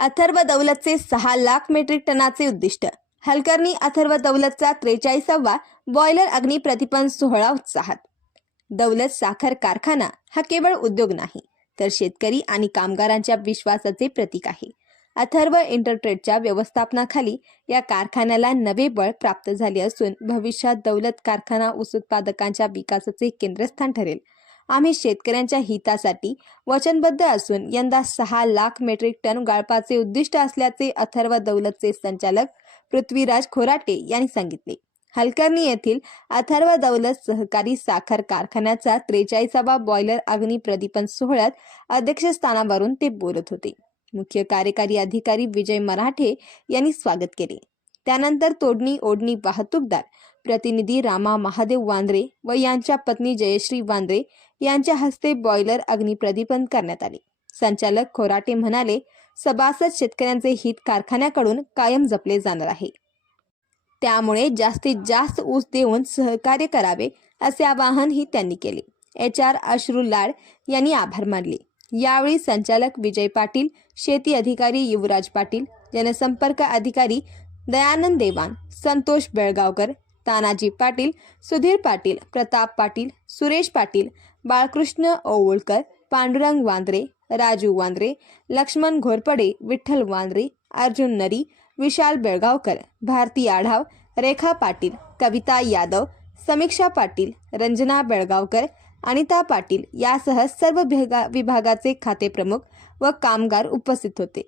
अथर्व दौलतचे सहा लाख मेट्रिक टनाचे उद्दिष्ट. हलकर्णी अथर्व दौलतचा त्रेचाळीसावा बॉयलर अग्नी सोहळा उत्साहात. दौलत साखर कारखाना हा केवळ उद्योग नाही तर शेतकरी आणि कामगारांच्या विश्वासाचे प्रतीक आहे. अथर्व इंटरट्रेडच्या व्यवस्थापनाखाली या कारखान्याला नवे बळ प्राप्त झाले असून भविष्यात दौलत कारखाना ऊस उत्पादकांच्या विकासाचे केंद्रस्थान ठरेल. आम्ही शेतकऱ्यांच्या हितासाठी वचनबद्ध असून यंदा सहा लाख मेट्रिक टन गाळपाचे उद्दिष्ट असल्याचे अथर्व दौलतचे संचालक पृथ्वीराज खोराटे यांनी सांगितले. हलकर्णी येथील अथर्व दौलत सहकारी साखर कारखान्याचा त्रेचाळीसावा बॉयलर अग्नी प्रदीपन सोहळ्यात अध्यक्षस्थानावरून ते बोलत होते. मुख्य कार्यकारी अधिकारी विजय मराठे यांनी स्वागत केले. त्यानंतर तोडणी ओढणी वाहतूकदार प्रतिनिधी रामा महादेव वांद्रे व यांच्या पत्नी जयश्री वांद्रे यांच्या हस्ते बॉयलर अग्निप्रदीपन करण्यात आले. संचालक खोराटे म्हणाले सभासद शेतकऱ्यांचे हित कारखान्याकडून कायम जपले जाणार आहे. त्यामुळे जास्तीत जास्त ऊस देऊन सहकार्य करावे असे आवाहनही त्यांनी केले. एच आर अश्रू लाड यांनी आभार मानले. यावेळी संचालक विजय पाटील शेती अधिकारी युवराज पाटील जनसंपर्क अधिकारी दयानंद देवान संतोष बेळगावकर तानाजी पाटील सुधीर पाटील प्रताप पाटील सुरेश पाटील बाळकृष्ण ओवळकर पांडुरंग वांद्रे राजू वांद्रे लक्ष्मण घोरपडे विठ्ठल वांद्रे अर्जुन नरी विशाल बेळगावकर भारती आढाव रेखा पाटील कविता यादव समीक्षा पाटील रंजना बेळगावकर अनिता पाटील यासह सर्व विभागाचे खाते प्रमुख व कामगार उपस्थित होते.